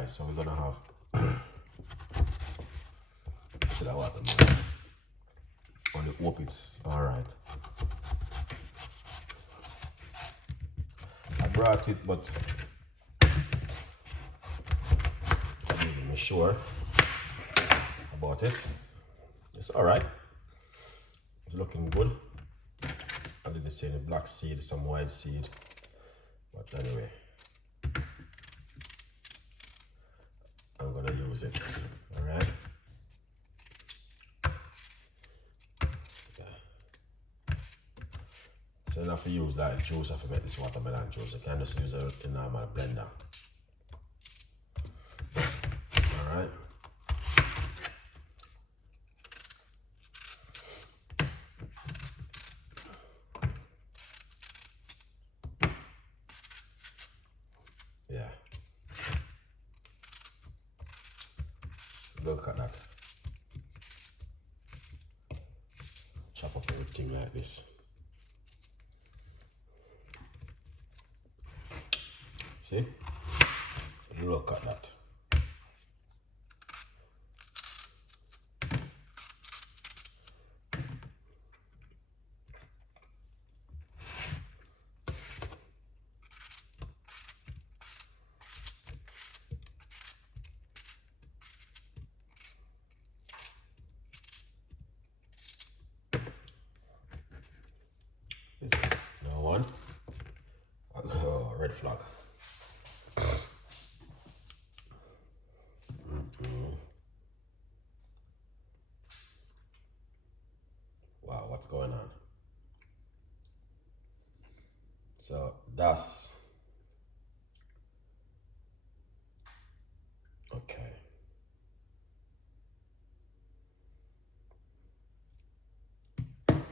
guys. So we're gonna have see that watermelon. Only hope it's all right. I brought it, but I'm not even sure about it. It's all right. It's looking good. I did the same black seed, some white seed, but anyway, I'm gonna use it. All right. So enough to use that juice if you make this watermelon juice. You can just use it in a normal blender. Alright. Yeah. Look at that. Chop up everything like this. See? Look at that. Now one. Oh, red flag. Wow, what's going on? So that's okay. And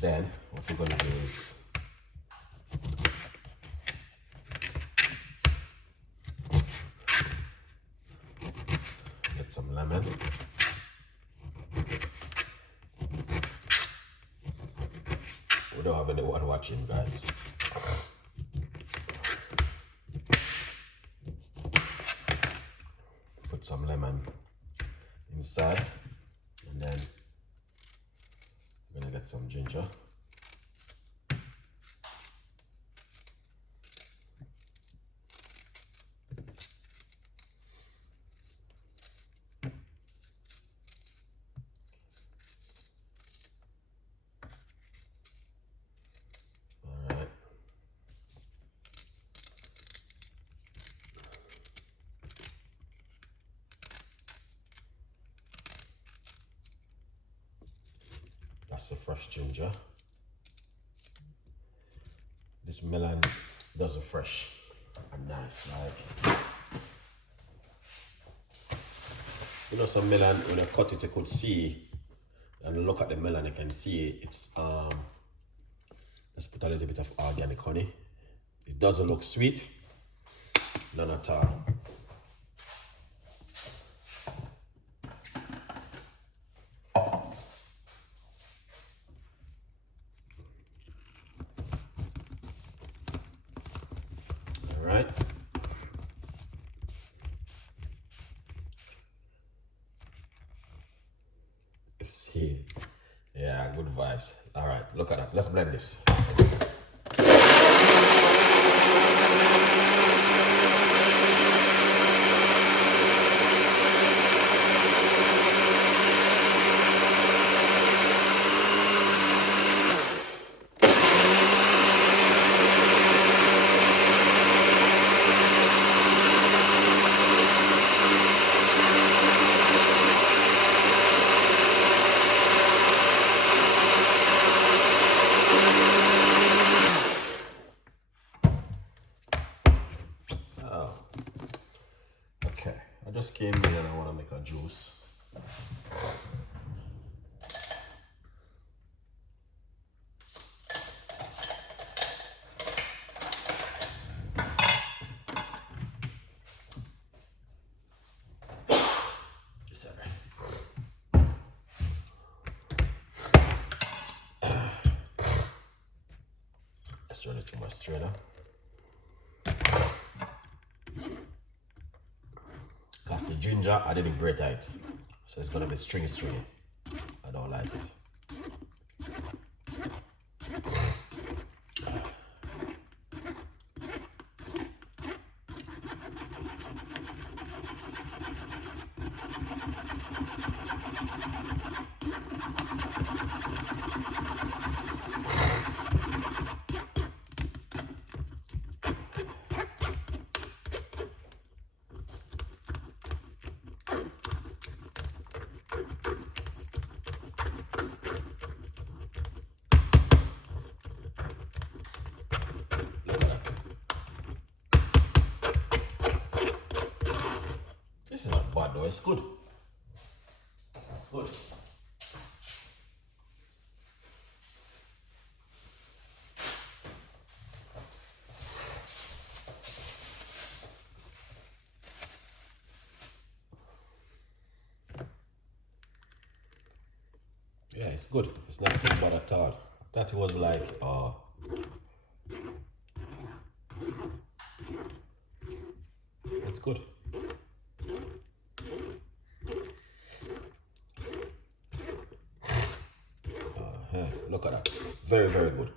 then what we're gonna do is get some lemon. We don't have anyone watching, guys. Put some lemon inside, and then I'm gonna get some ginger. Alright. That's the fresh ginger. This melon does it fresh and nice, like, you know, some melon when you cut it you could see, and look at the melon you can see it's let's put a little bit of organic honey. It doesn't look sweet, none at all. Alright. See, yeah, good vibes. All right, look at that. Let's blend this. I just came in and I want to make a juice. Let's run it through my strainer. Because the ginger, I didn't grate it. So it's gonna be stringy. I don't like it. This is not bad though, it's good. It's good. Yeah, it's good. It's not too bad at all. That was like, it's good. Look at that. Very, very good.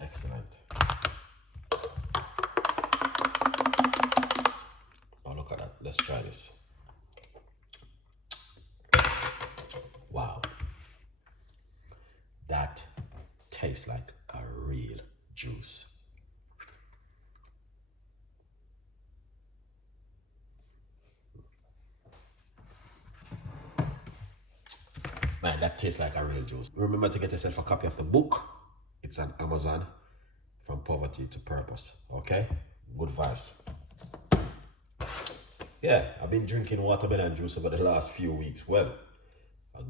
Excellent. Oh, look at that. Let's try this. Wow. That tastes like a real juice. Man, that tastes like a real juice. Remember to get yourself a copy of the book. It's on Amazon. From Poverty to Purpose. Okay? Good vibes. Yeah, I've been drinking watermelon juice over the last few weeks. Well,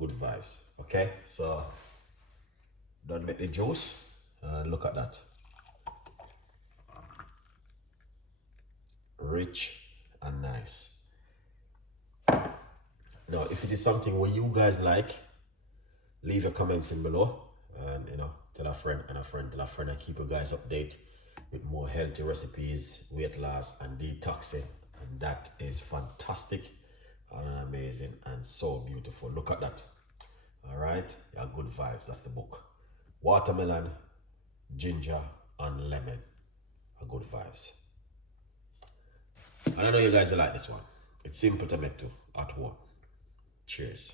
good vibes. Okay? So, don't make the juice. Look at that. Rich and nice. Now, if it is something where you guys like, leave your comments in below. And, tell a friend and a friend, tell a friend, and keep you guys updated with more healthy recipes, weight loss, and detoxing. And that is fantastic and amazing and so beautiful. Look at that. All right? Yeah, good vibes. That's the book. Watermelon, ginger, and lemon. Good vibes. And I know you guys will like this one. It's simple to make too at home. Cheers.